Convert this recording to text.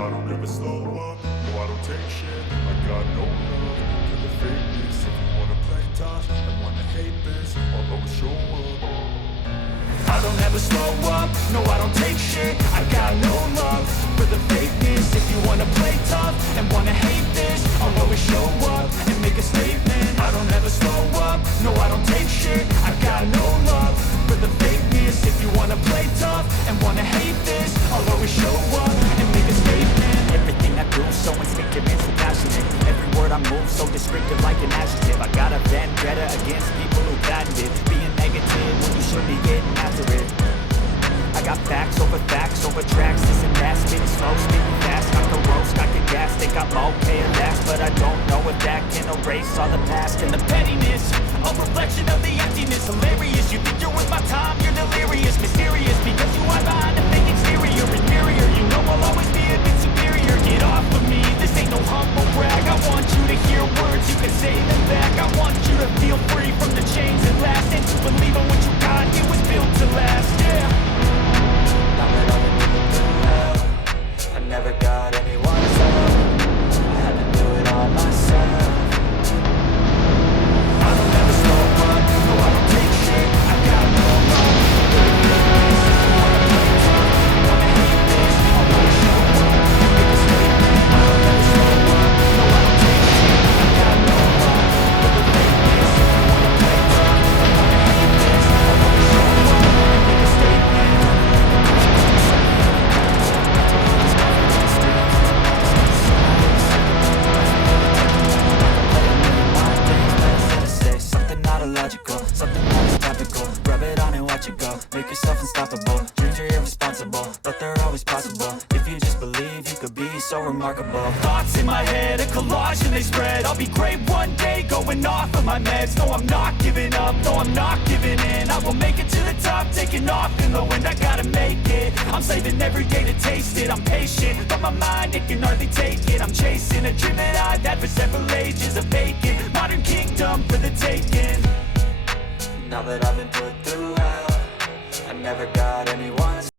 I don't ever slow up, no I don't take shit. I got no love for the fakeness. If you wanna play tough and wanna hate this, I'll always show up. I don't ever slow up, no I don't take shit. I got no love for the fakeness. If you wanna play tough and wanna hate this, I'll always show up and make a statement. I don't ever slow up, no I don't take shit. I got no love for the fakeness. If you wanna play tough and wanna hate this, I'll always show up and make a statement. Everything I do so instinctive and so passionate. Every word I move so descriptive like an adjective. I got a vendetta against people who patented being negative when you should be getting after it. I got facts over tracks, this and that. Spitting slow, spitting fast, got the roast, got the gas. Think I'm okay at last, but I don't know if that can erase all the past. And the pettiness, a reflection of the emptiness. Hilarious, you think you're worth my time, you're delirious. Mysterious, because you are behind a fake exterior. Inferior, you know I'll always be a bit superior. Get off of me, this ain't no humble brag. I want you to hear words, you can say them back. I want you to feel free from the chains that last, and to believe in what you got, it was built to last, yeah. Now that I've been through hell, I never got anyone's help. I had to do it all myself. I don't ever slow up, no I don't take shit. I got no love for the fakeness. If you wanna play tough, wanna hate this, I'll always show up and make a statement. I don't ever slow up, no I don't take shit. I got no love for the fakeness. If you wanna play tough, wanna hate this, I'll always show up and make a statement. Something not illogical, something that is topical. Rub it on and watch it go. Make yourself unstoppable. Dreams are irresponsible, but they're always possible. If you just believe, you could be so remarkable. Thoughts in my head, a collage and they spread. I'll be great one day, going off of my meds. No, I'm not giving up, no, I'm not giving in. I will make it to the top, taking off in the wind. I gotta make it, I'm saving every day to taste it. I'm patient, but my mind, it can hardly take it. I'm chasing a dream that I've had for several ages. A vacant, modern kingdom for the taking. Now that I've been put through hell, I never got anyone's